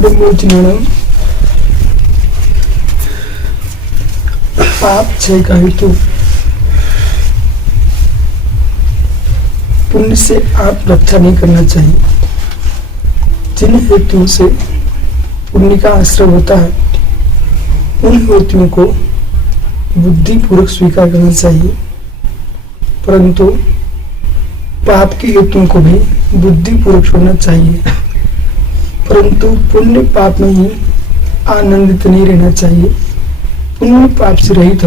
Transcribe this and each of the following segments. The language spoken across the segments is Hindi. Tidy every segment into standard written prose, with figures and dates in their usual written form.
ब्रह्मोज्ञानम पाप क्षय का हेतु। पुण्य से आप रक्षा नहीं करना चाहिए। जिन हेतुओं से पुण्य का आश्रय होता है उन हेतुओं को बुद्धिपूर्वक स्वीकार करना चाहिए, परंतु पाप के हेतुओं को भी बुद्धिपूर्वक छोड़ना चाहिए। परंतु पुण्य पाप में ही आनंदित नहीं रहना चाहिए। पुण्य पाप से रहित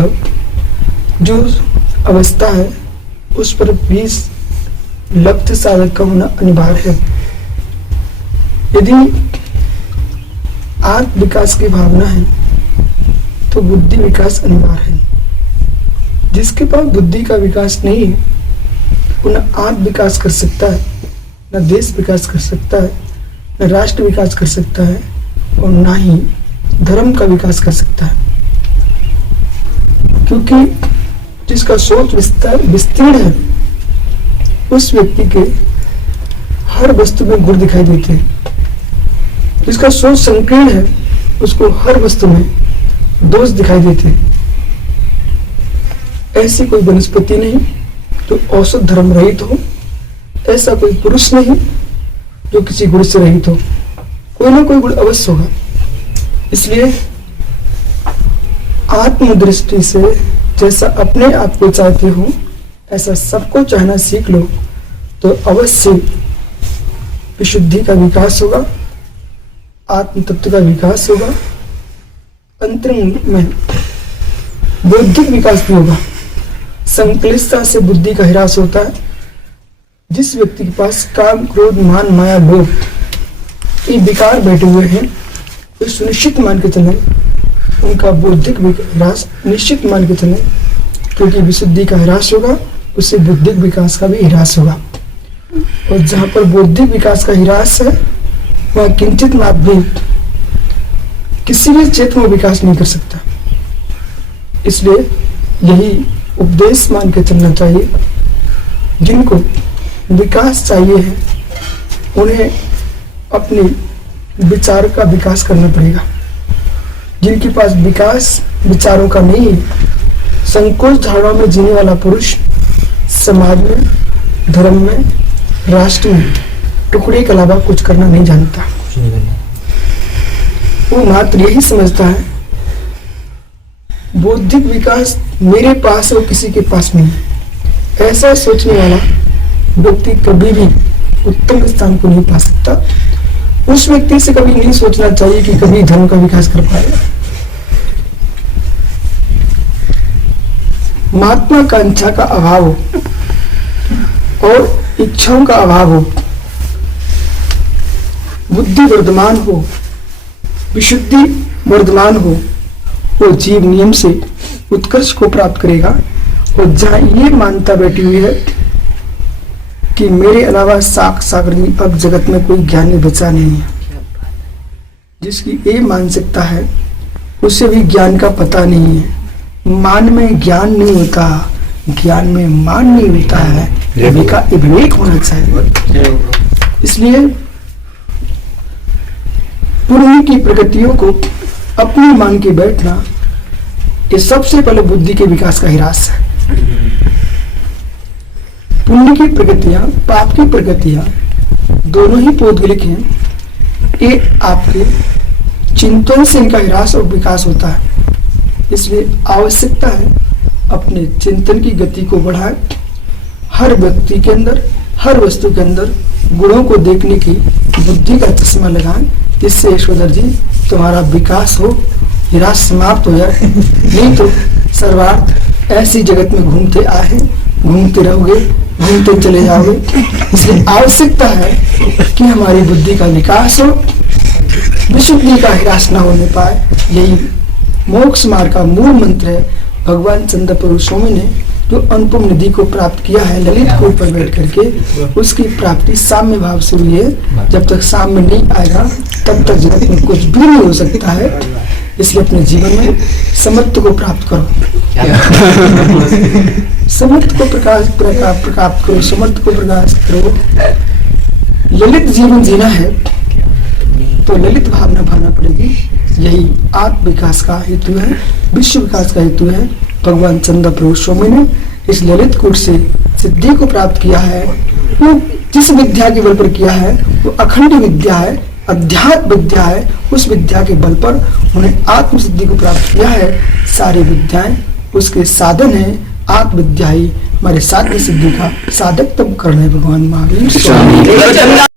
जो अवस्था है उस पर भी लक्ष्य साधक का होना अनिवार्य है। यदि आत्म विकास की भावना है तो बुद्धि विकास अनिवार्य है। जिसके पास बुद्धि का विकास नहीं है वो न आत्म विकास कर सकता है, न देश विकास कर सकता है, न राष्ट्र विकास कर सकता है और न ही धर्म का विकास कर सकता है। क्योंकि जिसका सोच विस्तीर्ण है उस व्यक्ति के हर वस्तु में गुण दिखाई देते हैं। जिसका सोच संकीर्ण है उसको हर वस्तु में दोष दिखाई देते हैं। ऐसी कोई वनस्पति नहीं जो औसत धर्म रहित हो, ऐसा कोई पुरुष नहीं जो किसी गुण से रहित हो। कोई ना कोई गुण अवश्य होगा। इसलिए आत्मदृष्टि से जैसा अपने आप को चाहते हो ऐसा सबको चाहना सीख लो तो अवश्य विशुद्धि का विकास होगा, आत्म तत्व का विकास होगा, अंतरंग में बौद्धिक विकास भी होगा। संक्लिष्टता से बुद्धि का ह्रास होता है। जिस व्यक्ति के पास काम, क्रोध, मान, माया, लोभ ये विकार बैठे हुए हैं तो सुनिश्चित मान के चले उनका बौद्धिक ह्रास निश्चित मान के चले, क्योंकि विशुद्धि का ह्रास होगा उससे बौद्धिक विकास का भी ह्रास होगा। और जहां पर बौद्धिक विकास का ह्रास है वह किंचित मात्र भी किसी भी क्षेत्र में विकास नहीं कर सकता। इसलिए यही उपदेश मान के चलना चाहिए। जिनको विकास चाहिए है उन्हें अपने विचार का विकास करना पड़ेगा। जिनके पास विकास विचारों का नहीं है, संकोच धारणाओं में जीने वाला पुरुष समाज में, धर्म में, राष्ट्र में टुकड़े के अलावा कुछ करना नहीं जानता। वो मात्र यही समझता है बौद्धिक विकास मेरे पास है और किसी के पास नहीं। ऐसा सोचने वाला व्यक्ति कभी भी उत्तम स्थान को नहीं पा सकता। उस व्यक्ति से कभी नहीं सोचना चाहिए कि कभी धर्म का विकास कर पाएगा। महत्वाकांक्षा का अभाव हो और इच्छाओं का अभाव हो, बुद्धि वर्धमान हो, विशुद्धि वर्धमान हो, वो जीव नियम से उत्कर्ष को प्राप्त करेगा। और जहां ये मानता बैठी हुई है कि मेरे अलावा सागर अब जगत में कोई ज्ञानी बचा नहीं है, जिसकी ये मानसिकता है उसे भी ज्ञान का पता नहीं है। मान में ज्ञान नहीं होता, ज्ञान में मान नहीं होता है, विवेक होना चाहिए। इसलिए पुण्य की प्रगतियों को अपनी मान के बैठना ये सबसे पहले बुद्धि के विकास का ह्रास है। पुण्य की प्रगतियां, पाप की प्रगतियां दोनों ही पौद्गलिक हैं। ये आपके चिंतन से इनका ह्रास और विकास होता है। इसलिए आवश्यकता है अपने चिंतन की गति को बढ़ाएं। हर व्यक्ति के अंदर, हर वस्तु के अंदर गुणों को देखने की बुद्धि का चश्मा लगाएं, जिससे यशोधर जी तुम्हारा विकास हो, ह्रास समाप्त हो जाए। नहीं तो सर्वार्थ ऐसी जगत में घूमते आए, घूमते रहोगे, घूमते चले जाओगे। इसलिए आवश्यकता है कि हमारी बुद्धि का विकास हो, विशुद्धि का ह्रास न होने पाए। यही मोक्ष मार्ग का मूल मंत्र है। भगवान चंद्र प्रभु स्वामी ने जो अनुपम निधि को प्राप्त किया है ललित के ऊपर बैठ करके, उसकी प्राप्ति साम्य भाव से हुई है। जब तक साम्य नहीं आएगा तब तक जगत में कुछ भी नहीं हो सकता है। इसलिए अपने जीवन में समत्व को प्राप्त करो, समत्व को प्राप्त करो, समर्थ को प्रकाश करो। ललित जीवन जीना है तो तो ललित भावना भाना पड़ेगी। यही आत्म विकास का हेतु है, विश्व विकास का हेतु है। भगवान चंद्र प्रभु स्वामी ने इस ललित कूट से सिद्धि को प्राप्त किया है। वो जिस विद्या के बल पर किया है वो अखंड विद्या है, अध्यात्म विद्या है। उस विद्या के बल पर उन्हें आत्म सिद्धि को प्राप्त किया है। सारी विद्याएं उसके साधन है। आत्म विद्या ही हमारे साध्य सिद्धि का साधक तब करना है। भगवान महावीर स्वामी।